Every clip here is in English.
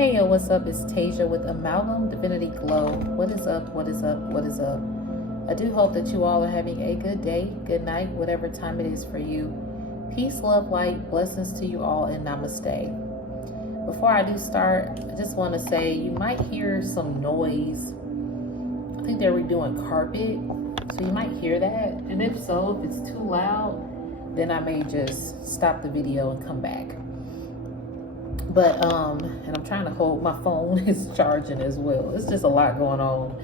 Hey yo, what's up? It's Tasia with Amalgam Divinity Glow. What is up? What is up? What is up? I do hope that you all are having a good day, good night, whatever time it is for you. Peace, love, light, blessings to you all, and namaste. Before I do start, I just want to say you might hear some noise. I think they're redoing carpet, so you might hear that. And if so, if it's too loud, then I may just stop the video and come back. But and I'm trying to hold, my phone is charging as well. It's just a lot going on.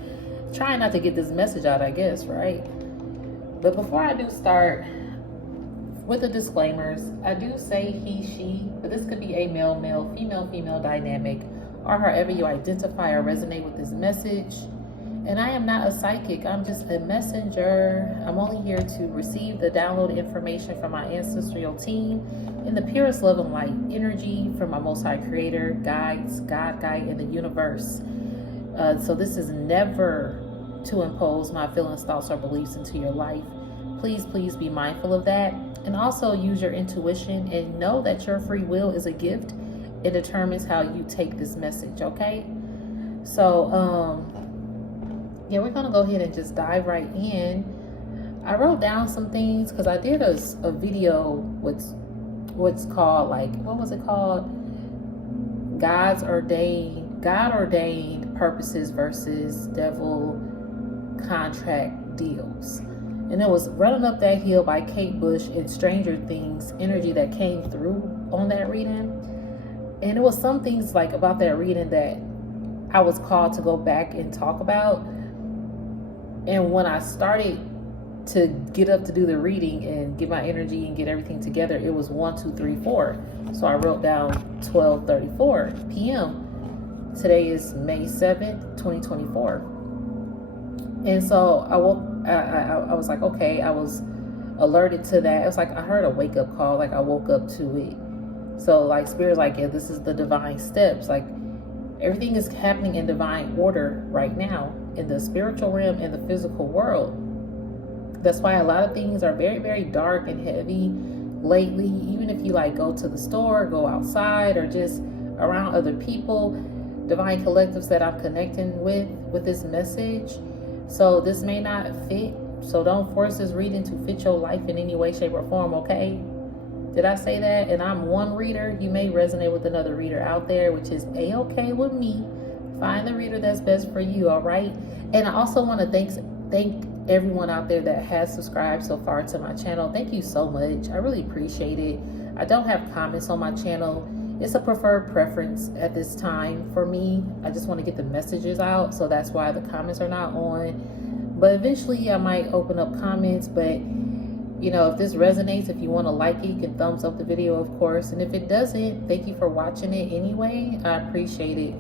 Trying not to get this message out, I guess, right? But before I do start with the disclaimers, I do say he, she, but this could be a male, male, female, female dynamic, or however you identify or resonate with this message. And I am not a psychic, I'm just a messenger. I'm only here to receive the download information from my ancestral team in the purest love and light energy from my Most High Creator, guides, God, guide, and the universe. So this is never to impose my feelings, thoughts, or beliefs into your life. Please, please be mindful of that. And also use your intuition and know that your free will is a gift. It determines how you take this message, okay? So, yeah, we're gonna go ahead and just dive right in. I wrote down some things because I did a video with what's called, like, what was it called? God ordained purposes versus devil contract deals. And it was Running Up That Hill by Kate Bush and Stranger Things energy that came through on that reading. And it was some things like about that reading that I was called to go back and talk about. And when I started to get up to do the reading and get my energy and get everything together, it was 1, 2, 3, 4. So I wrote down 12:34 p.m. Today is May 7th, 2024. And so I was like, okay, I was alerted to that. It was like I heard a wake up call, like I woke up to it. So like Spirit's like, yeah, this is the divine steps. Like everything is happening in divine order right now in the spiritual realm and the physical world. That's why a lot of things are very, very dark and heavy lately. Even if you like go to the store, go outside, or just around other people, divine collectives that I'm connecting with this message. So this may not fit. So don't force this reading to fit your life in any way, shape, or form, okay? Did I say that? And I'm one reader. You may resonate with another reader out there, which is a-okay with me. Find the reader that's best for you, all right? And I also want to thank everyone out there that has subscribed so far to my channel. Thank you so much. I really appreciate it. I don't have comments on my channel. It's a preferred preference at this time for me. I just want to get the messages out, so that's why the comments are not on. But eventually I might open up comments. But you know, if this resonates, if you want to like it, you can thumbs up the video, of course. And if it doesn't, thank you for watching it anyway. I appreciate it.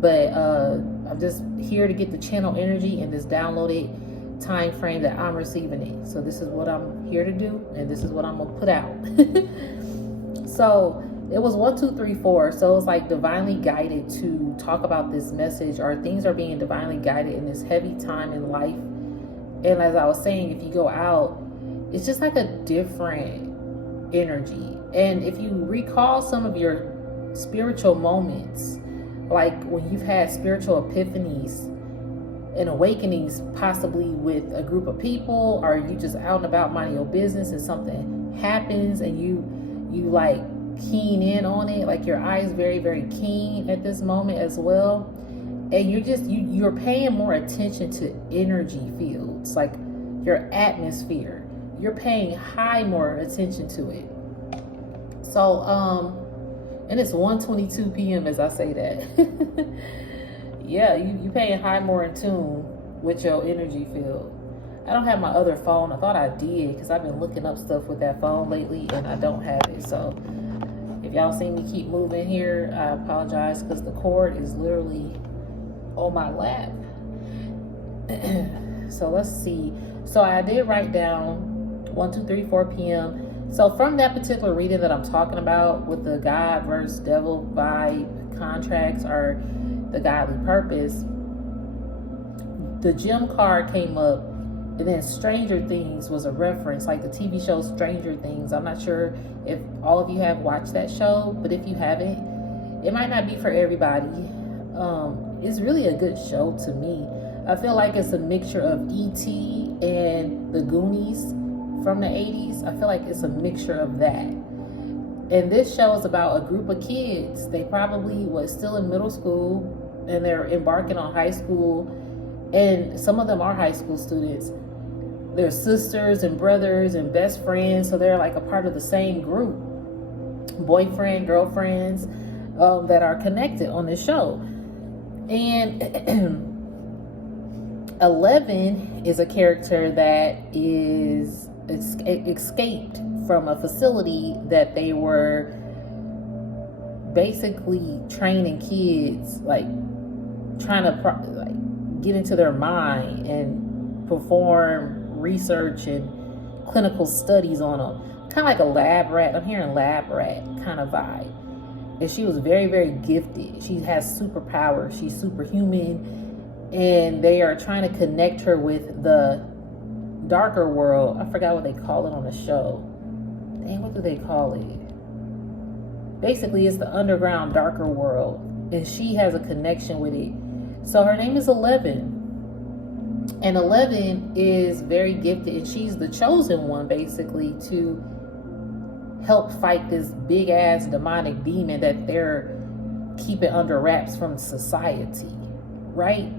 But I'm just here to get the channel energy in this downloaded time frame that I'm receiving it. So this is what I'm here to do, and this is what I'm gonna put out. So it was 1, 2, 3, 4. So it's like divinely guided to talk about this message, or things are being divinely guided in this heavy time in life. And as I was saying, if you go out, it's just like a different energy. And if you recall some of your spiritual moments, like when you've had spiritual epiphanies and awakenings, possibly with a group of people, or you just out and about minding your business and something happens and you like keen in on it, like your eyes very, very keen at this moment as well. And you're paying more attention to energy fields, like your atmosphere. You're paying more attention to it. So and it's 1:22 p.m. as I say that. Yeah, you paying more in tune with your energy field. I don't have my other phone. I thought I did because I've been looking up stuff with that phone lately and I don't have it. So if y'all see me keep moving here, I apologize because the cord is literally on my lap. So let's see. So I did write down 1, 2, 3, 4 p.m. So from that particular reading that I'm talking about with the God versus devil vibe contracts or the godly purpose, the gem card came up, and then Stranger Things was a reference, like the TV show Stranger Things. I'm not sure if all of you have watched that show, but if you haven't, It might not be for everybody. It's really a good show to me. I feel like it's a mixture of E.T. and the Goonies from the 80s. I feel like it's a mixture of that. And this show is about a group of kids. They probably was still in middle school and they're embarking on high school. And some of them are high school students. They're sisters and brothers and best friends. So they're like a part of the same group. Boyfriend, girlfriends that are connected on this show. And 11 is a character that is escaped from a facility that they were basically training kids, like trying to get into their mind and perform research and clinical studies on them. Kind of like a lab rat. I'm hearing lab rat kind of vibe. And she was very, very gifted. She has superpowers. She's superhuman. And they are trying to connect her with the darker world. I forgot what they call it on the show. Dang, what do they call it? Basically, it's the underground darker world. And she has a connection with it. So her name is 11. And 11 is very gifted. And she's the chosen one, basically, to help fight this big ass demonic demon that they're keeping under wraps from society, right?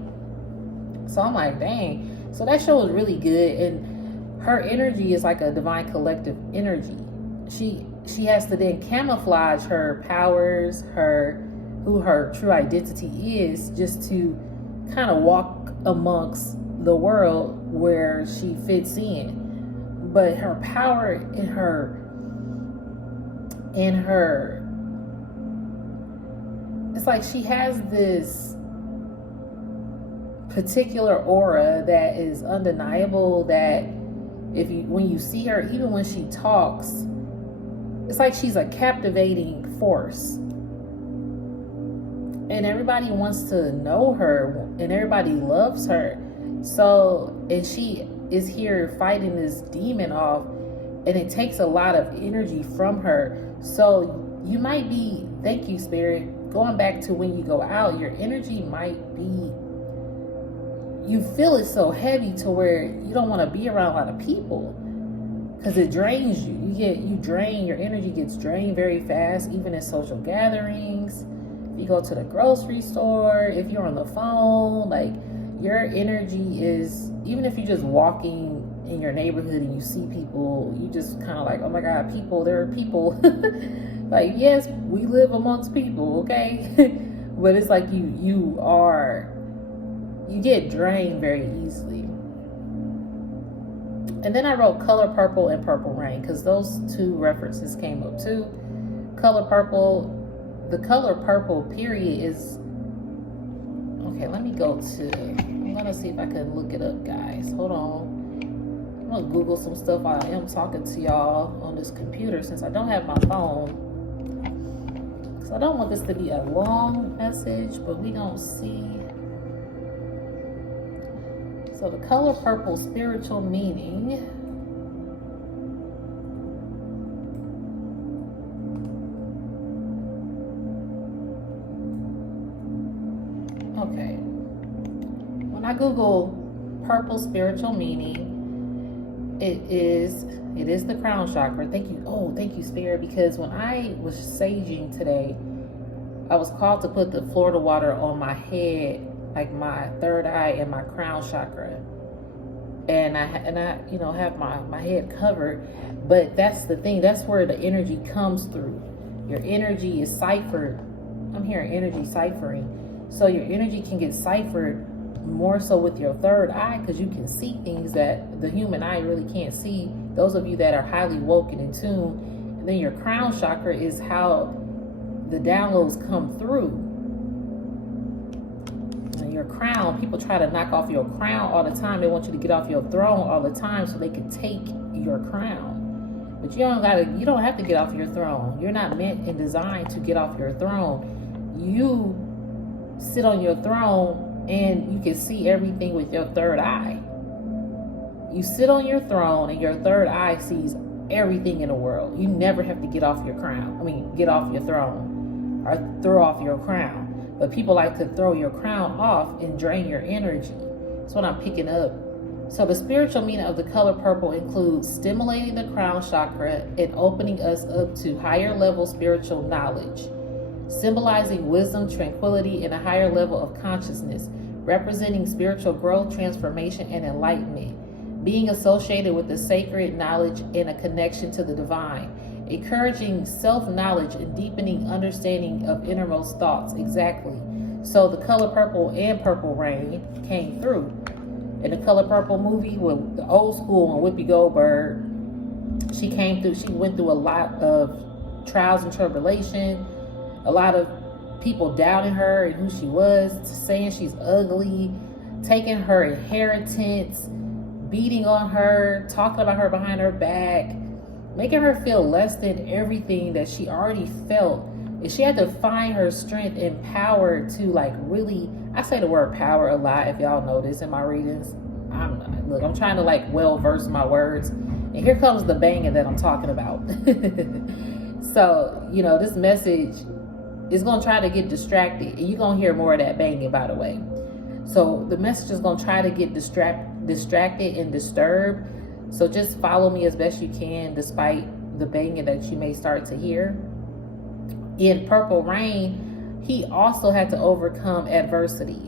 So I'm like, dang. So that show was really good, and her energy is like a divine collective energy. She has to then camouflage her powers, who her true identity is, just to kind of walk amongst the world where she fits in. But her power in her it's like she has this particular aura that is undeniable, that when you see her, even when she talks, it's like she's a captivating force. And everybody wants to know her and everybody loves her. So, and she is here fighting this demon off, and it takes a lot of energy from her. So you might be, thank you, Spirit, going back to when you go out, your energy might be, you feel it so heavy to where you don't want to be around a lot of people because it drains you. Your energy gets drained very fast, even in social gatherings. If you go to the grocery store, if you're on the phone, like your energy is, even if you're just walking in your neighborhood and you see people, you just kind of like, oh my God, people, there are people. Like, yes, we live amongst people, okay? But it's like you get drained very easily. And then I wrote color purple and purple rain because those two references came up too. Color purple, the color purple period is, okay, let me go to, I'm gonna see if I can look it up, guys. Hold on. I'm gonna Google some stuff. I am talking to y'all on this computer since I don't have my phone. So I don't want this to be a long message, but we don't see. So the color purple spiritual meaning. Okay. When I Google purple spiritual meaning, it is the crown chakra. Thank you. Oh, thank you, Spirit, because when I was saging today, I was called to put the Florida water on my head, like my third eye and my crown chakra, and I have my head covered. But that's the thing, that's where the energy comes through. Your energy is ciphered. I'm hearing energy ciphering. So your energy can get ciphered more so with your third eye, because you can see things that the human eye really can't see. Those of you that are highly woke and in tune. And then your crown chakra is how the downloads come through. Your crown, people try to knock off your crown all the time. They want you to get off your throne all the time so they can take your crown. But you don't have to get off your throne. You're not meant and designed to get off your throne. You sit on your throne and you can see everything with your third eye. You sit on your throne and your third eye sees everything in the world. You never have to get off your crown. Get off your throne. or throw off your crown. But people like to throw your crown off and drain your energy. That's what I'm picking up. So the spiritual meaning of the color purple includes stimulating the crown chakra and opening us up to higher level spiritual knowledge, symbolizing wisdom, tranquility, and a higher level of consciousness, representing spiritual growth, transformation, and enlightenment, being associated with the sacred knowledge and a connection to the divine, encouraging self-knowledge and deepening understanding of innermost thoughts. Exactly. So the color purple and purple rain came through. In the Color Purple movie with the old school and Whoopi Goldberg, she came through, she went through a lot of trials and tribulation, a lot of people doubting her and who she was, saying she's ugly, taking her inheritance, beating on her, talking about her behind her back, making her feel less than everything that she already felt. And she had to find her strength and power to like really, I say the word power a lot if y'all notice in my readings. I'm trying to like well verse my words. And here comes the banging that I'm talking about. So, you know, this message is going to try to get distracted. And you're going to hear more of that banging, by the way. So the message is going to try to get distracted and disturbed. So just follow me as best you can despite the banging that you may start to hear. In Purple Rain, he also had to overcome adversity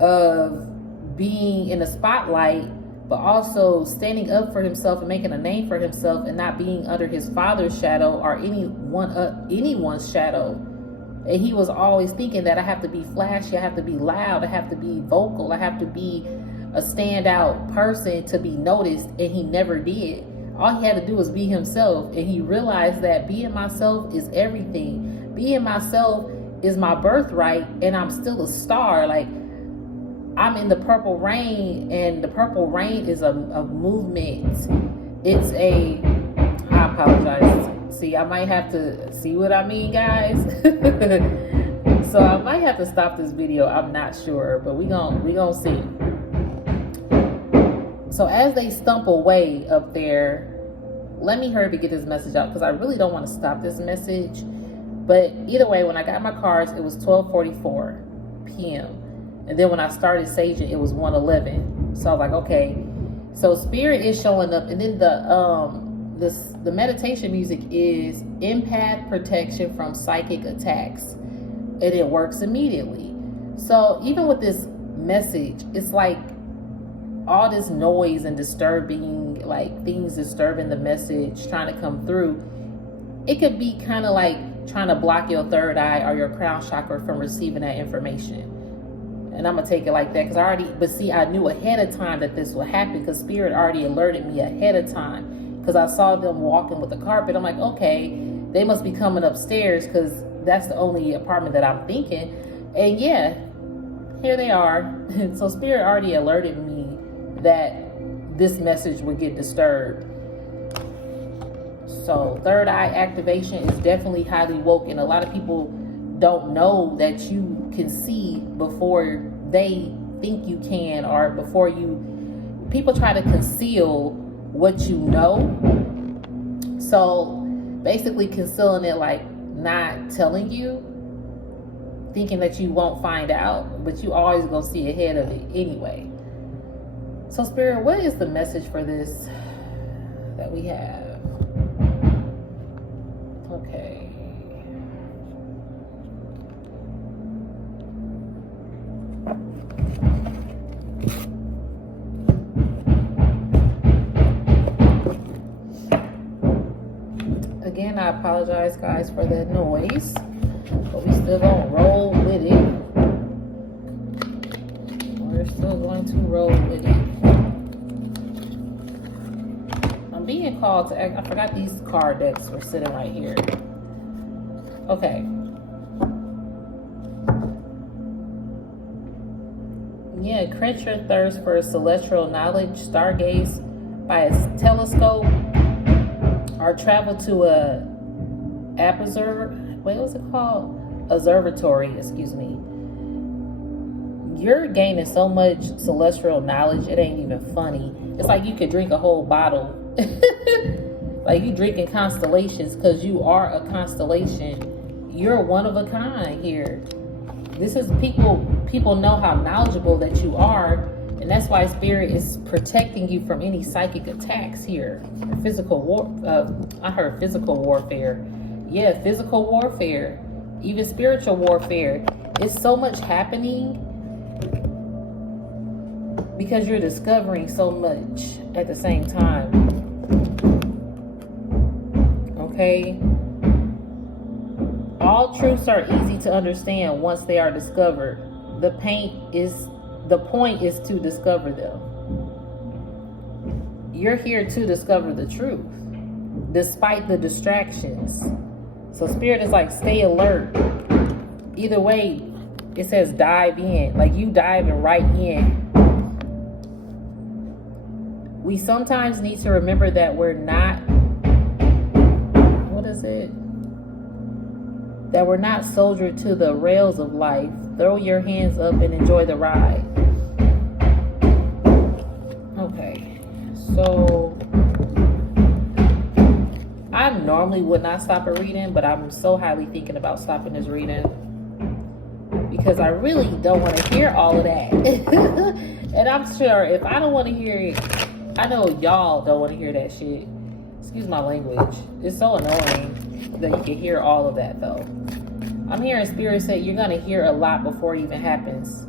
of being in the spotlight, but also standing up for himself and making a name for himself and not being under his father's shadow or anyone's shadow. And he was always thinking that I have to be flashy, I have to be loud, I have to be vocal, I have to be a standout person to be noticed, and he never did. All he had to do was be himself, and he realized that being myself is everything. Being myself is my birthright, and I'm still a star. Like, I'm in the Purple Rain, and the Purple Rain is a movement. It's I apologize. See, I might have to see what I mean, guys. So I might have to stop this video. I'm not sure, but we gonna see. So as they stump away up there, let me hurry to get this message out because I really don't want to stop this message. But either way, when I got my cards, it was 12:44 p.m. And then when I started saging, it was 1:11. So I was like, okay. So spirit is showing up, and then the meditation music is empath protection from psychic attacks, and it works immediately. So even with this message, it's like all this noise and disturbing, like things disturbing the message trying to come through. It could be kind of like trying to block your third eye or your crown chakra from receiving that information. And I'm gonna take it like that because I knew ahead of time that this would happen because spirit already alerted me ahead of time because I saw them walking with the carpet. I'm like, okay, they must be coming upstairs because that's the only apartment that I'm thinking. And yeah, here they are. So spirit already alerted me that this message would get disturbed. So third eye activation is definitely highly woke, and a lot of people don't know that you can see before they think you can, or before people try to conceal what you know. So basically concealing it, like not telling you, thinking that you won't find out, but you always gonna see ahead of it anyway. So spirit, what is the message for this that we have? Okay. Again, I apologize, guys, for the noise, but we still gonna roll with it. We're still going to roll with it. I'm being called to act. I forgot these card decks were sitting right here. Okay. Yeah, quench your thirst for celestial knowledge, stargaze by a telescope, or travel to a observatory, excuse me. You're gaining so much celestial knowledge, it ain't even funny. It's like you could drink a whole bottle. Like you drinking constellations, because you are a constellation. you're one of a kind here. This is people know how knowledgeable that you are, and that's why Spirit is protecting you from any psychic attacks here. Physical I heard physical warfare. Yeah, physical warfare, even spiritual warfare. It's so much happening because you're discovering so much at the same time. Okay? All truths are easy to understand once they are discovered. The point is to discover them. You're here to discover the truth, despite the distractions. So Spirit is like, stay alert. Either way, it says dive in. Like you diving right in. We sometimes need to remember that we're not, that we're not soldiered to the rails of life. Throw your hands up and enjoy the ride. Okay, so I normally would not stop a reading, but I'm so highly thinking about stopping this reading because I really don't want to hear all of that. And I'm sure if I don't want to hear it, I know y'all don't want to hear that shit. Excuse my language. It's so annoying that you can hear all of that though. I'm hearing Spirit say you're going to hear a lot before it even happens.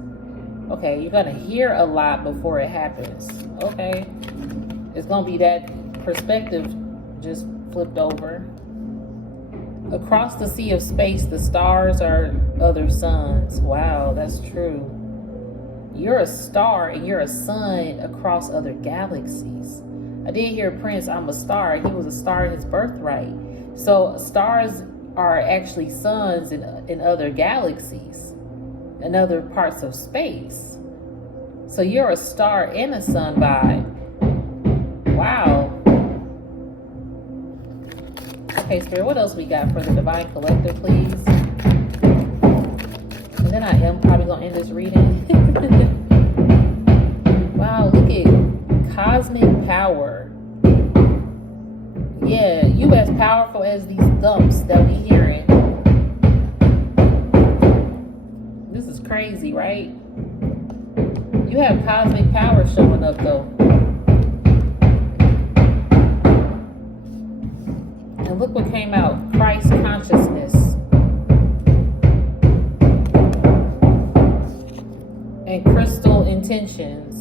Okay, you're going to hear a lot before it happens. Okay. It's going to be that perspective just flipped over. Across the sea of space, the stars are other suns. Wow, that's true. You're a star and you're a sun across other galaxies. I did hear Prince, I'm a star. He was a star in his birthright. So stars are actually suns in other galaxies and other parts of space. So you're a star and a sun vibe. Wow. Okay, Spirit, what else we got for the Divine Collective, please? And then I am probably going to end this reading. Wow, look at cosmic power. Yeah, you as powerful as these thumps that we hearing. This is crazy, right? You have cosmic power showing up though. And look what came out. Christ consciousness. And crystal intentions.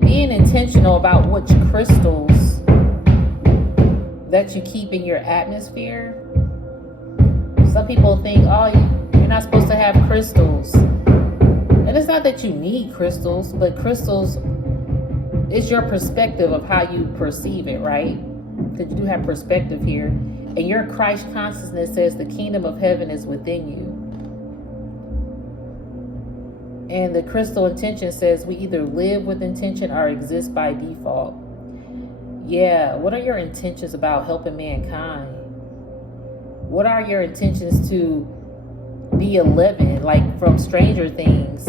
Being intentional about which crystals that you keep in your atmosphere. Some people think, oh, you're not supposed to have crystals. And it's not that you need crystals, but crystals is your perspective of how you perceive it, right? Because you do have perspective here. And your Christ consciousness says the kingdom of heaven is within you. And the crystal intention says we either live with intention or exist by default. Yeah, what are your intentions about helping mankind? What are your intentions to be 11, like from Stranger Things?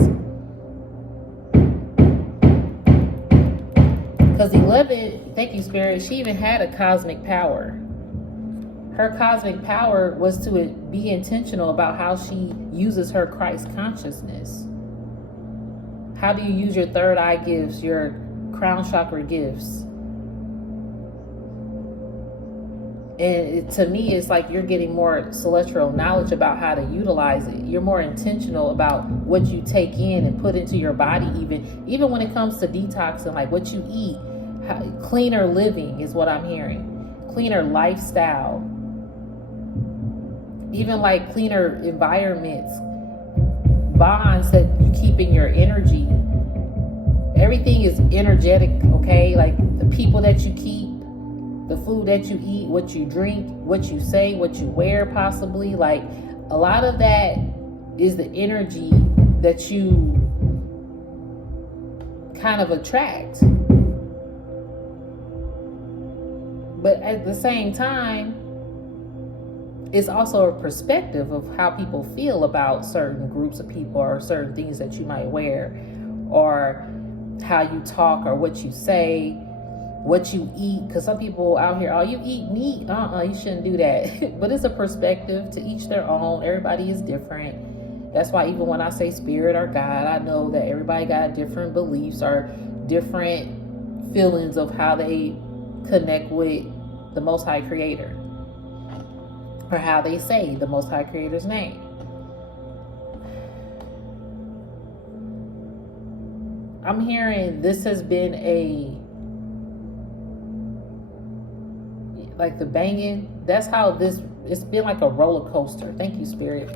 Because 11, thank you, Spirit, she even had a cosmic power. Her cosmic power was to be intentional about how she uses her Christ consciousness. How do you use your third eye gifts, your crown chakra gifts? And to me, it's like you're getting more celestial knowledge about how to utilize it. You're more intentional about what you take in and put into your body, even when it comes to detoxing, like what you eat. Cleaner living is what I'm hearing. Cleaner lifestyle. Even like cleaner environments. Bonds that you keep in your energy. Everything is energetic, okay? Like the people that you keep, the food that you eat, what you drink, what you say, what you wear possibly. Like a lot of that is the energy that you kind of attract. But at the same time, it's also a perspective of how people feel about certain groups of people or certain things that you might wear. Or how you talk or what you say, what you eat. Because some people out here, oh, you eat meat, you shouldn't do that. But it's a perspective, to each their own. Everybody is different. That's why even when I say spirit or God, I know that everybody got different beliefs or different feelings of how they connect with the Most High Creator, or how they say the Most High Creator's name. I'm hearing this has been like the banging, that's how it's been like a roller coaster. Thank you, Spirit.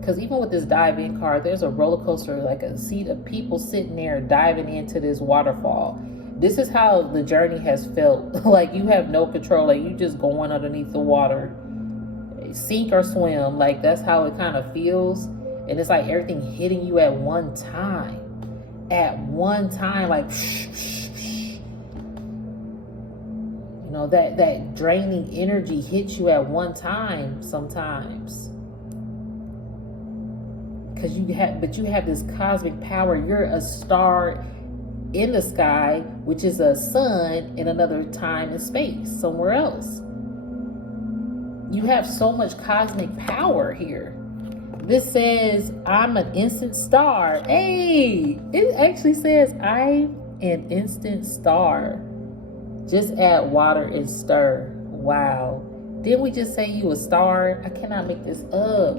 Because even with this dive in card, there's a roller coaster, like a seat of people sitting there diving into this waterfall. This is how the journey has felt. Like you have no control, like you just going underneath the water, sink or swim. Like that's how it kind of feels. And it's like everything hitting you at one time. Like you know, that draining energy hits you at one time sometimes. Because you have this cosmic power. You're a star in the sky, which is a sun in another time and space, somewhere else. You have so much cosmic power here. This says, I'm an instant star. Hey, it actually says, I'm an instant star. Just add water and stir. Wow. Didn't we just say you a star? I cannot make this up.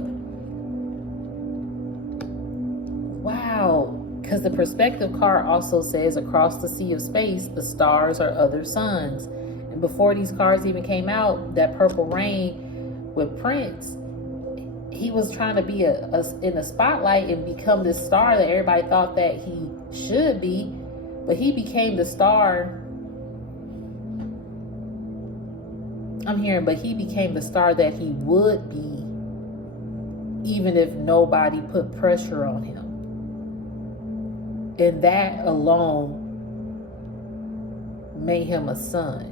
Wow. Because the perspective card also says, across the sea of space, the stars are other suns. And before these cards even came out, that Purple Rain with Prince, he was trying to be in the spotlight and become this star that everybody thought that he should be. But he became the star. But he became the star that he would be, even if nobody put pressure on him. And that alone made him a son.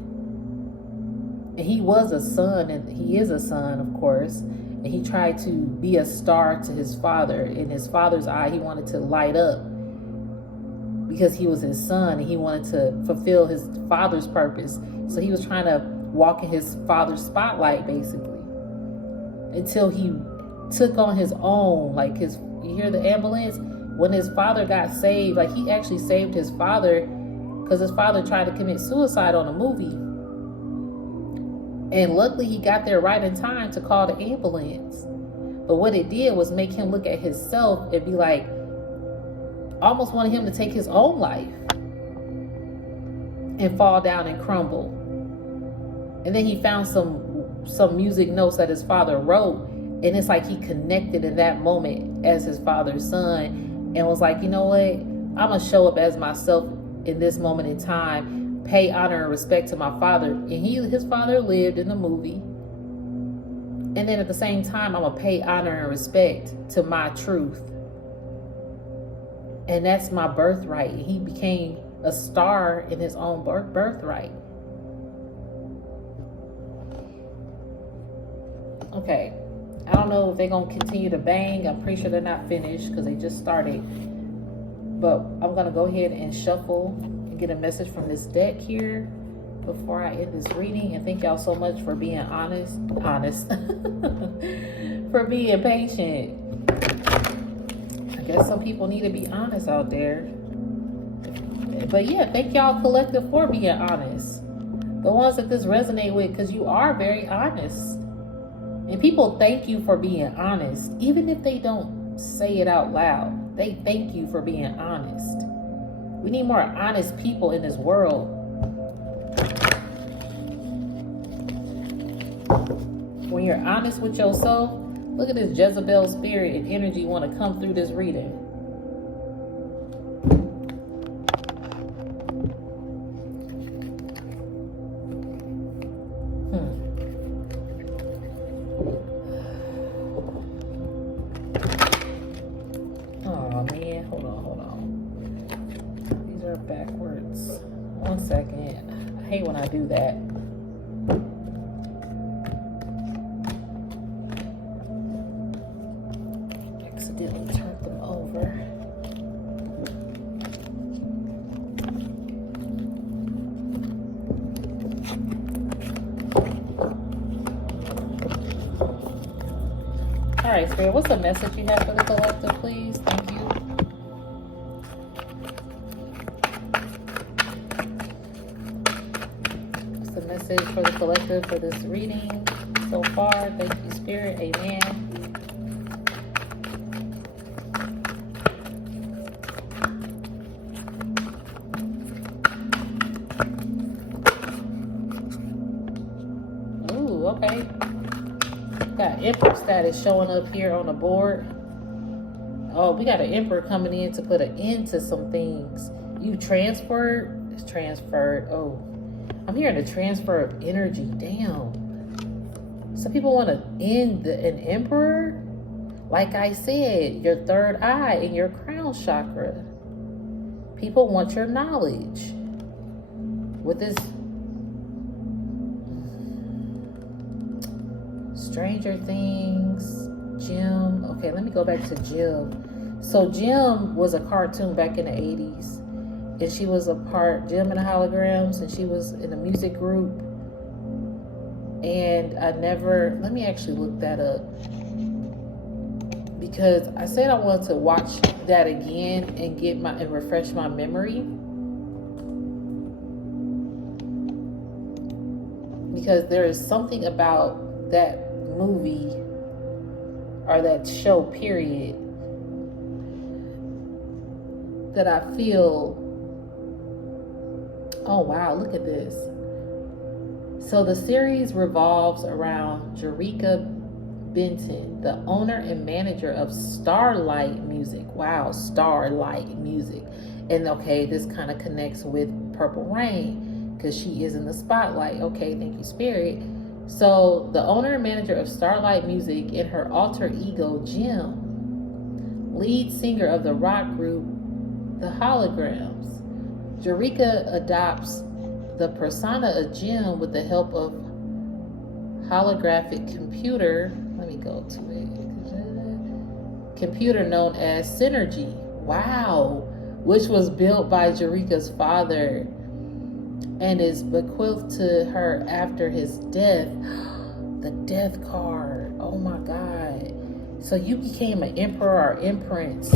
And he was a son, and he is a son, of course. And he tried to be a star to his father. In his father's eye, he wanted to light up because he was his son, and he wanted to fulfill his father's purpose. So he was trying to walk in his father's spotlight, basically, until he took on his own. Like you hear the ambulance? When his father got saved, like he actually saved his father, because his father tried to commit suicide on a movie. And luckily he got there right in time to call the ambulance. But what it did was make him look at himself and be like, almost wanted him to take his own life and fall down and crumble. And then he found some music notes that his father wrote, and it's like he connected in that moment as his father's son, and was like, you know what, I'm gonna show up as myself in this moment in time, pay honor and respect to my father. And his father lived in the movie, and then at the same time, I'm gonna pay honor and respect to my truth, and that's my birthright. He became a star in his own birthright. Okay, I don't know if they're going to continue to bang. I'm pretty sure they're not finished because they just started. But I'm going to go ahead and shuffle and get a message from this deck here before I end this reading. And thank y'all so much for being honest, for being patient. I guess some people need to be honest out there. But yeah, thank y'all collective for being honest. The ones that this resonate with, because you are very honest. And people thank you for being honest. Even if they don't say it out loud, they thank you for being honest. We need more honest people in this world. When you're honest with yourself, look at this Jezebel spirit and energy want to come through this reading. Backwards. 1 second. I hate when I do that. Accidentally turned them over. right, Spirit, what's the message you have for the collective, please? Thank you. What's the message for the collective for this reading so far? Thank you, Spirit. Amen. Ooh, okay. Got Emperor status showing up here on the board. Oh, we got an Emperor coming in to put an end to some things. You transferred? It's transferred. Oh, I'm hearing a transfer of energy. Damn. Some people want to end an Emperor. Like I said, your third eye and your crown chakra. People want your knowledge. With this Stranger Things, Jim. Okay, let me go back to Jim. So Jim was a cartoon back in the 80s. And she was a part, Jim and the Holograms, and she was in a music group. And I never, let me actually look that up. Because I said I wanted to watch that again and and refresh my memory. Because there is something about that movie or that show, period, that I feel, oh wow, look at this. So the series revolves around Jerrica Benton, the owner and manager of Starlight Music. Wow, Starlight Music. And okay, this kind of connects with Purple Rain because she is in the spotlight. Okay, thank you, Spirit. So the owner and manager of Starlight Music and her alter ego, Jim, lead singer of the rock group, The Holograms. Jerrica adopts the persona of Jim with the help of holographic computer. Let me go to it. Computer known as Synergy. Wow. Which was built by Jerrica's father and is bequeathed to her after his death. The death card. Oh my God. So you became an emperor or empress.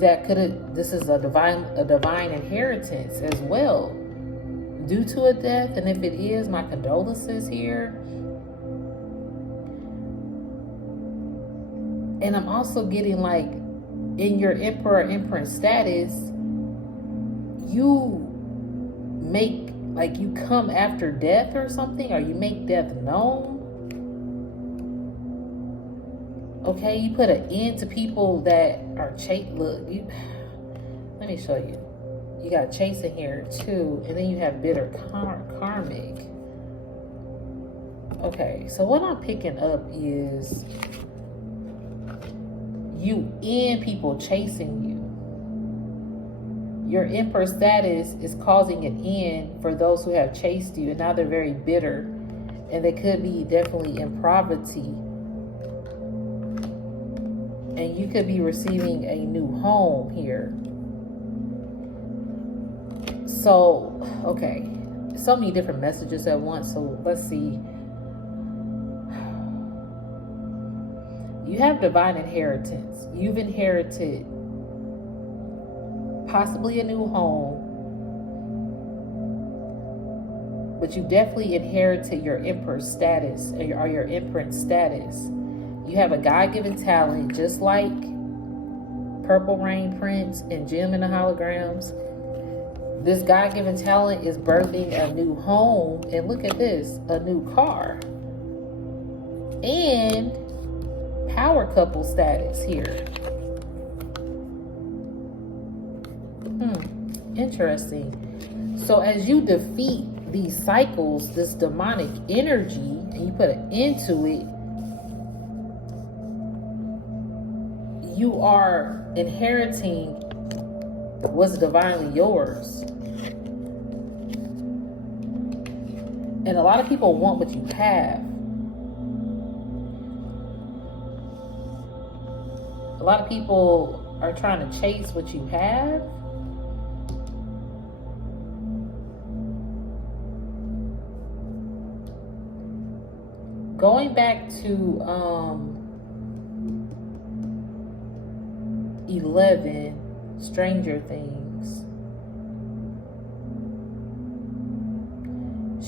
That could have, this is a divine inheritance as well. Due to a death, and if it is, my condolences here. And I'm also getting like, in your emperor or empress status, you make, like you come after death or something, or you make death known. Okay, you put an end to people that are look, let me show you. You got chasing here too, and then you have bitter karmic. Okay, so what I'm picking up is you end people chasing you. Your emperor status is causing an end for those who have chased you, and now they're very bitter, and they could be definitely in poverty. And you could be receiving a new home here. So, okay, so many different messages at once. So let's see. You have divine inheritance. You've inherited possibly a new home, but you definitely inherited your emperor status or your empress status. You have a God-given talent, just like Purple Rain Prince and Jim and the Holograms. This God-given talent is birthing a new home, and look at this, a new car. And power couple status here. Interesting. So as you defeat these cycles, this demonic energy, and you put an end to it, you are inheriting what's divinely yours. And a lot of people want what you have. A lot of people are trying to chase what you have. Going back to 11, Stranger Things.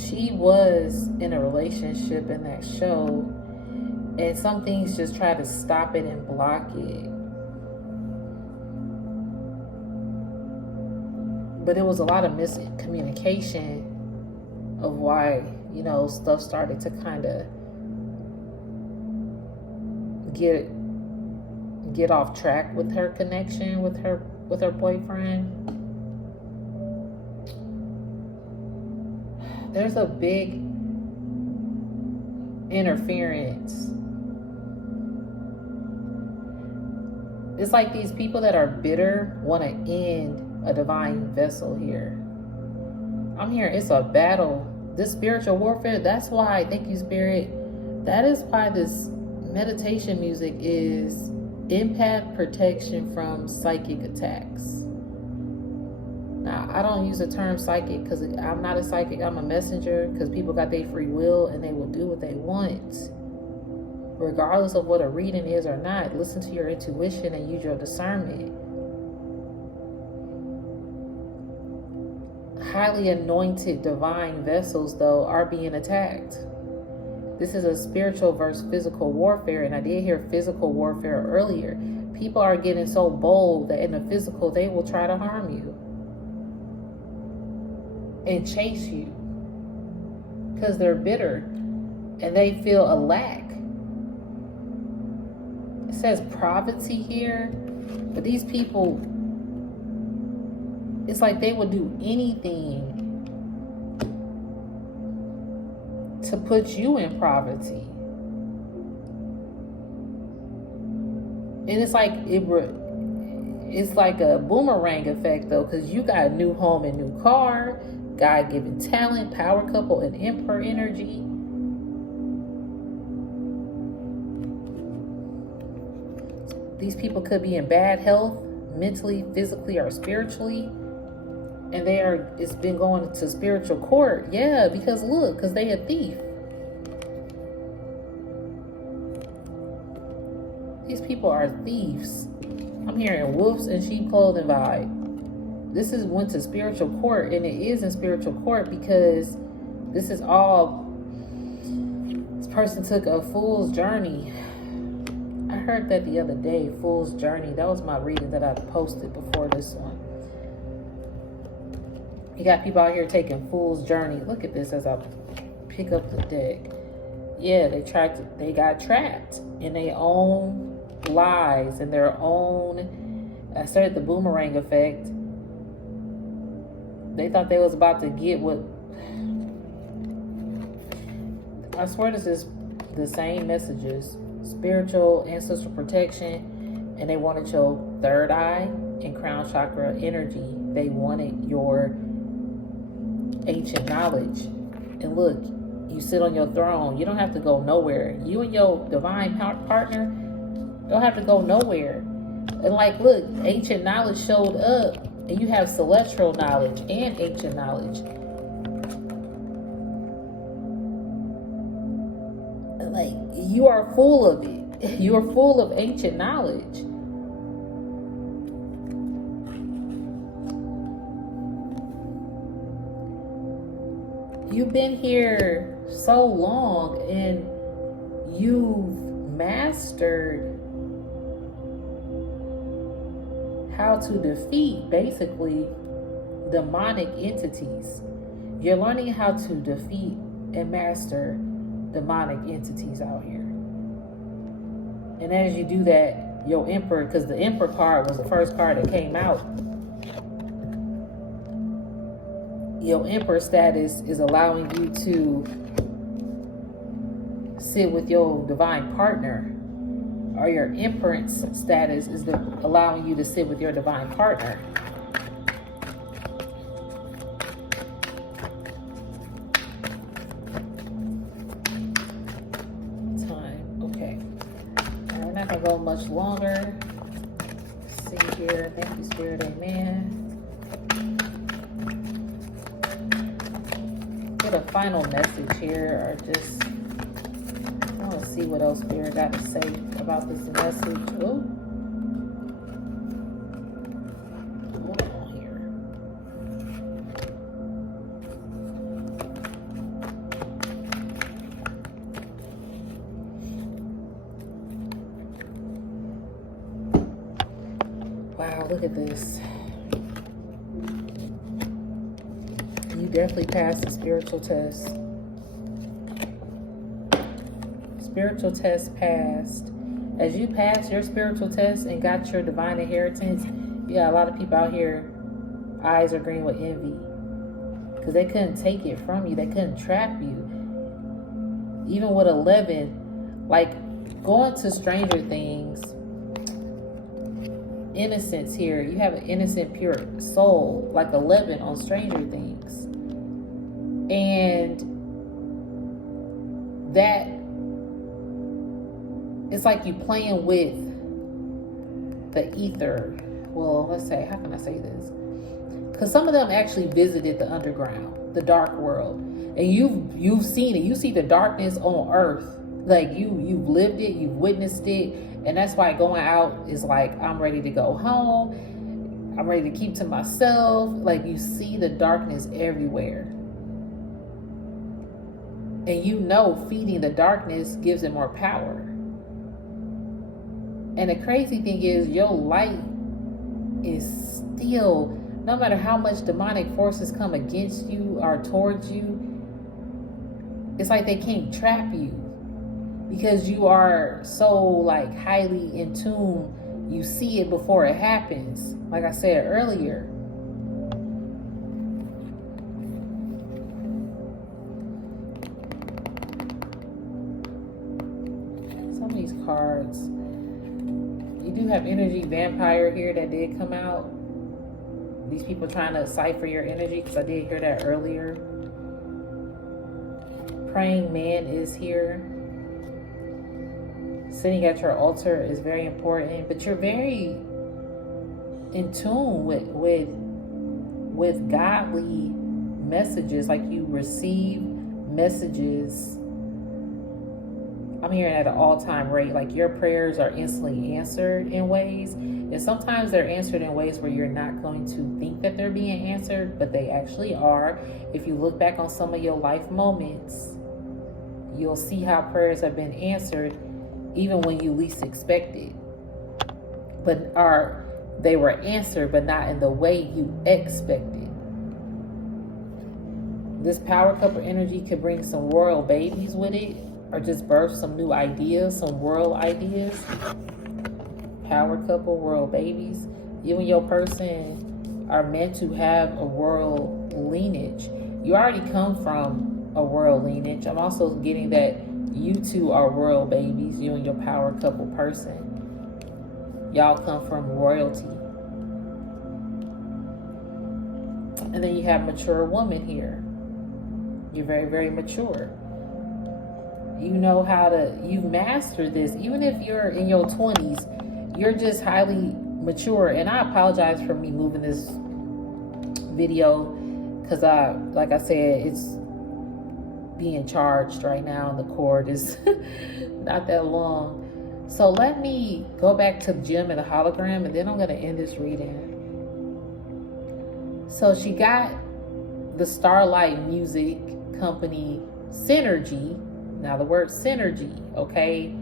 She was in a relationship in that show, and some things just try to stop it and block it. But it was a lot of miscommunication of why, you know, stuff started to kind of get off track with her connection with her boyfriend. There's a big interference. It's like these people that are bitter want to end a divine vessel here. I'm hearing it's a battle. This spiritual warfare, that's why, thank you, Spirit. That is why this meditation music is empath protection from psychic attacks. Now, I don't use the term psychic because I'm not a psychic. I'm a messenger, because people got their free will and they will do what they want. Regardless of what a reading is or not, listen to your intuition and use your discernment. Highly anointed divine vessels, though, are being attacked. This is a spiritual versus physical warfare, and I did hear physical warfare earlier. People are getting so bold that in the physical, they will try to harm you and chase you because they're bitter and they feel a lack. It says poverty here, but these people, it's like they would do anything to put you in poverty. And it's like it's like a boomerang effect, though, because you got a new home and new car, God-given talent, power couple, and emperor energy. These people could be in bad health, mentally, physically, or spiritually. And it's been going to spiritual court. Yeah, because look, because they a thief. These people are thieves. I'm hearing wolves in sheep clothing vibe. This went to spiritual court, and it is in spiritual court because this is all, this person took a fool's journey. I heard that the other day, fool's journey. That was my reading that I posted before this one. You got people out here taking fool's journey. Look at this as I pick up the deck. Yeah, they got trapped in their own lies and their own, I started the boomerang effect. They thought they was about to get what, I swear this is the same messages. Spiritual, ancestral protection, and they wanted your third eye and crown chakra energy. They wanted your ancient knowledge. And look, you sit on your throne. You don't have to go nowhere. You and your divine partner don't have to go nowhere. And like, look, ancient knowledge showed up, and you have celestial knowledge and ancient knowledge. Like, you are full of it. You are full of ancient knowledge. You've been here so long, and you've mastered how to defeat, basically, demonic entities. You're learning how to defeat and master demonic entities out here. And as you do that, your emperor, because the emperor card was the first card that came out, your emperor status is allowing you to sit with your divine partner, or your empress status is allowing you to sit with your divine partner. Go much longer. Let's see here. Thank you, Spirit. Amen. Get a final message here, or just see what else Spirit got to say about this message. Ooh. Hold on here. Wow, look at this. You definitely passed the spiritual test. Spiritual test passed. As you passed your spiritual test and got your divine inheritance, you got a lot of people out here, eyes are green with envy. Because they couldn't take it from you. They couldn't trap you. Even with 11, like going to Stranger Things, innocence here. You have an innocent, pure soul, like 11 on Stranger Things. And that, it's like you playing with the ether. Well, let's say, how can I say this? Because some of them actually visited the underground, the dark world. And you've seen it. You see the darkness on earth. Like you've lived it, you've witnessed it. And that's why going out is like, I'm ready to go home. I'm ready to keep to myself. Like you see the darkness everywhere. And you know feeding the darkness gives it more power. And the crazy thing is your light is still, no matter how much demonic forces come against you or towards you, it's like they can't trap you. Because you are so like highly in tune, you see it before it happens. Like I said earlier. Some of these cards, you do have energy vampire here that did come out. These people trying to cipher your energy, because I did hear that earlier. Praying man is here. Sitting at your altar is very important, but you're very in tune with godly messages. Like you receive messages. I'm hearing at an all-time rate. Like your prayers are instantly answered in ways, and sometimes they're answered in ways where you're not going to think that they're being answered, but they actually are. If you look back on some of your life moments, you'll see how prayers have been answered even when you least expect it. But they were answered, but not in the way you expected. This power couple energy could bring some royal babies with it, or just birth some new ideas, some royal ideas. Power couple, royal babies. You and your person are meant to have a royal lineage. You already come from a royal lineage. I'm also getting that you two are royal babies, you and your power couple person. Y'all come from royalty. And then you have mature woman here. You're very, very mature. You know you've mastered this. Even if you're in your 20s, you're just highly mature. And I apologize for me moving this video, because like I said, it's being charged right now, and the cord is not that long. So let me go back to the gem and the hologram, and then I'm going to end this reading. So she got the Starlight Music Company Synergy. Now the word synergy, okay,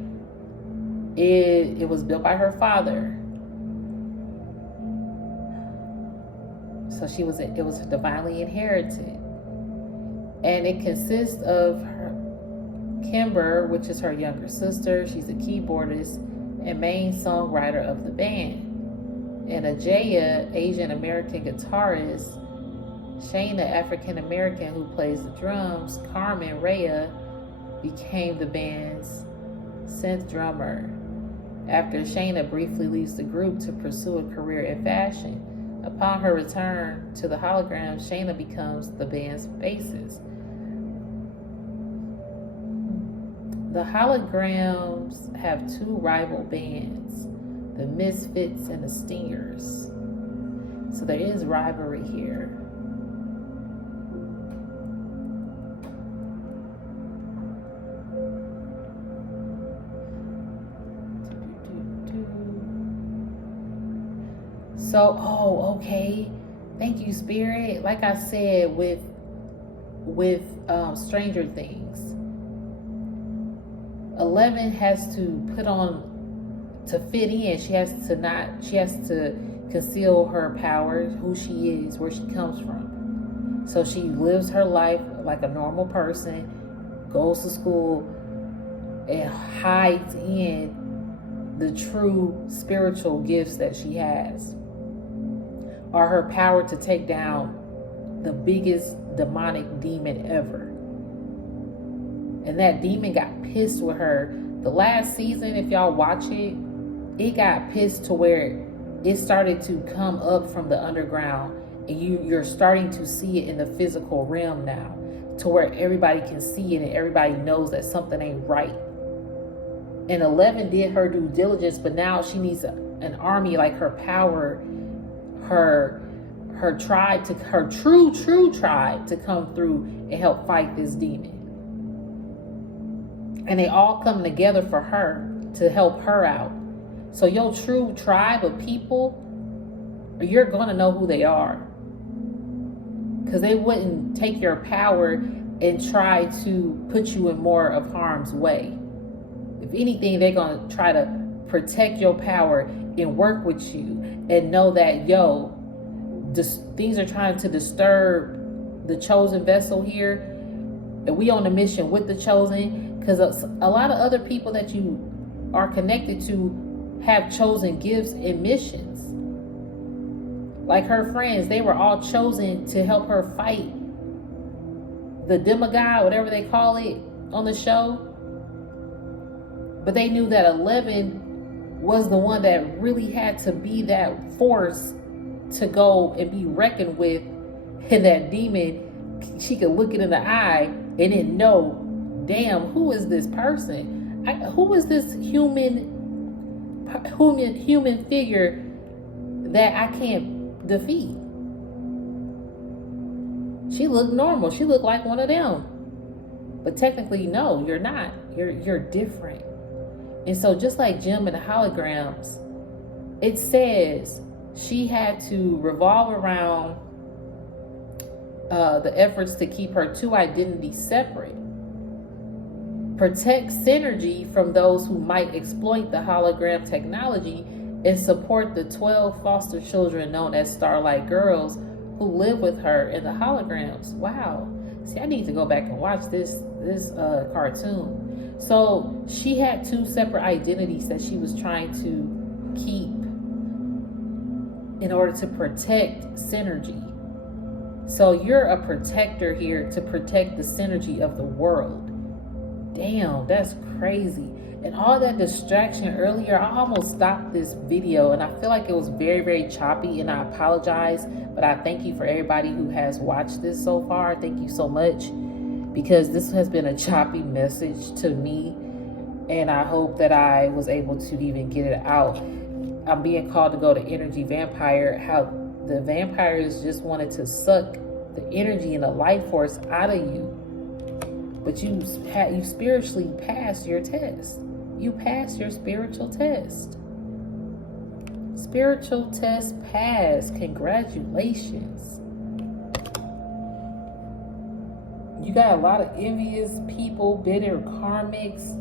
it was built by her father. So it was divinely inherited. And it consists of Kimber, which is her younger sister. She's a keyboardist and main songwriter of the band. And Ajaya, Asian American guitarist. Shayna, African American, who plays the drums. Carmen Rhea became the band's synth drummer after Shayna briefly leaves the group to pursue a career in fashion. Upon her return to the hologram, Shayna becomes the band's bassist. The holograms have two rival bands, the Misfits and the Stingers. So there is rivalry here. So, okay. Thank you, Spirit. Like I said, with Stranger Things, 11 has to put on to fit in. She has to conceal her power, who she is, where she comes from. So she lives her life like a normal person, goes to school, and hides in the true spiritual gifts that she has, or her power to take down the biggest demonic demon ever. And that demon got pissed with her. The last season, if y'all watch it, it got pissed to where it started to come up from the underground, and you're starting to see it in the physical realm now, to where everybody can see it and everybody knows that something ain't right. And 11 did her due diligence, but now she needs an army, like her power, her tribe, her true tribe to come through and help fight this demon. And they all come together for her to help her out. So your true tribe of people, you're going to know who they are. Because they wouldn't take your power and try to put you in more of harm's way. If anything, they're going to try to protect your power and work with you and know that, things are trying to disturb the chosen vessel here. And we on a mission with the chosen. Because a lot of other people that you are connected to have chosen gifts and missions. Like her friends, they were all chosen to help her fight the demigod, whatever they call it on the show. But they knew that 11 was the one that really had to be that force to go and be reckoned with. And that demon, she could look it in the eye and then know, damn, who is this person? Who is this human figure that I can't defeat? She looked normal. She looked like one of them. But technically, no, you're not. You're different. And so just like Jim and the holograms, it says she had to revolve around the efforts to keep her two identities separate. Protect synergy from those who might exploit the hologram technology, and support the 12 foster children known as Starlight Girls who live with her in the holograms. Wow. See, I need to go back and watch this cartoon. So she had two separate identities that she was trying to keep in order to protect synergy. So you're a protector here to protect the synergy of the world. Damn, that's crazy. And all that distraction earlier, I almost stopped this video, and I feel like it was very, very choppy, and I apologize, but I thank you for everybody who has watched this so far. Thank you so much, because this has been a choppy message to me, and I hope that I was able to even get it out. I'm being called to go to Energy Vampire, how the vampires just wanted to suck the energy and the life force out of you. But you spiritually passed your test. You passed your spiritual test. Spiritual test passed. Congratulations. You got a lot of envious people, bitter karmics,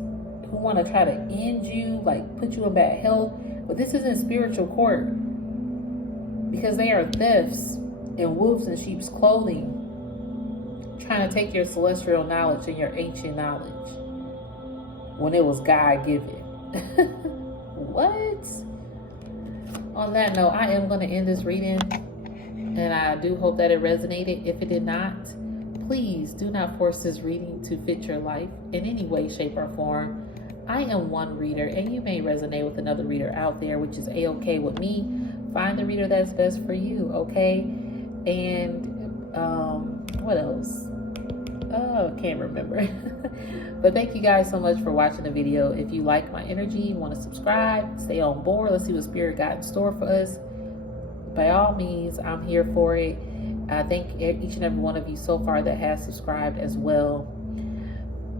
who want to try to end you, like put you in bad health. But this isn't spiritual court, because they are thefts and wolves in sheep's clothing, trying to take your celestial knowledge and your ancient knowledge when it was God-given. What? On that note, I am going to end this reading, and I do hope that it resonated. If it did not, please do not force this reading to fit your life in any way, shape, or form. I am one reader, and you may resonate with another reader out there, which is a-okay with me. Find the reader that's best for you, okay? And what else? Oh, can't remember. But thank you guys so much for watching the video. If you like my energy, you want to subscribe, stay on board. Let's see what Spirit got in store for us. By all means, I'm here for it. I thank each and every one of you so far that has subscribed as well.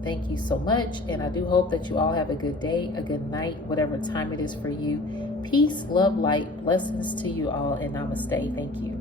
Thank you so much, and I do hope that you all have a good day, a good night, whatever time it is for you. Peace, love, light. Blessings to you all, and namaste. Thank you.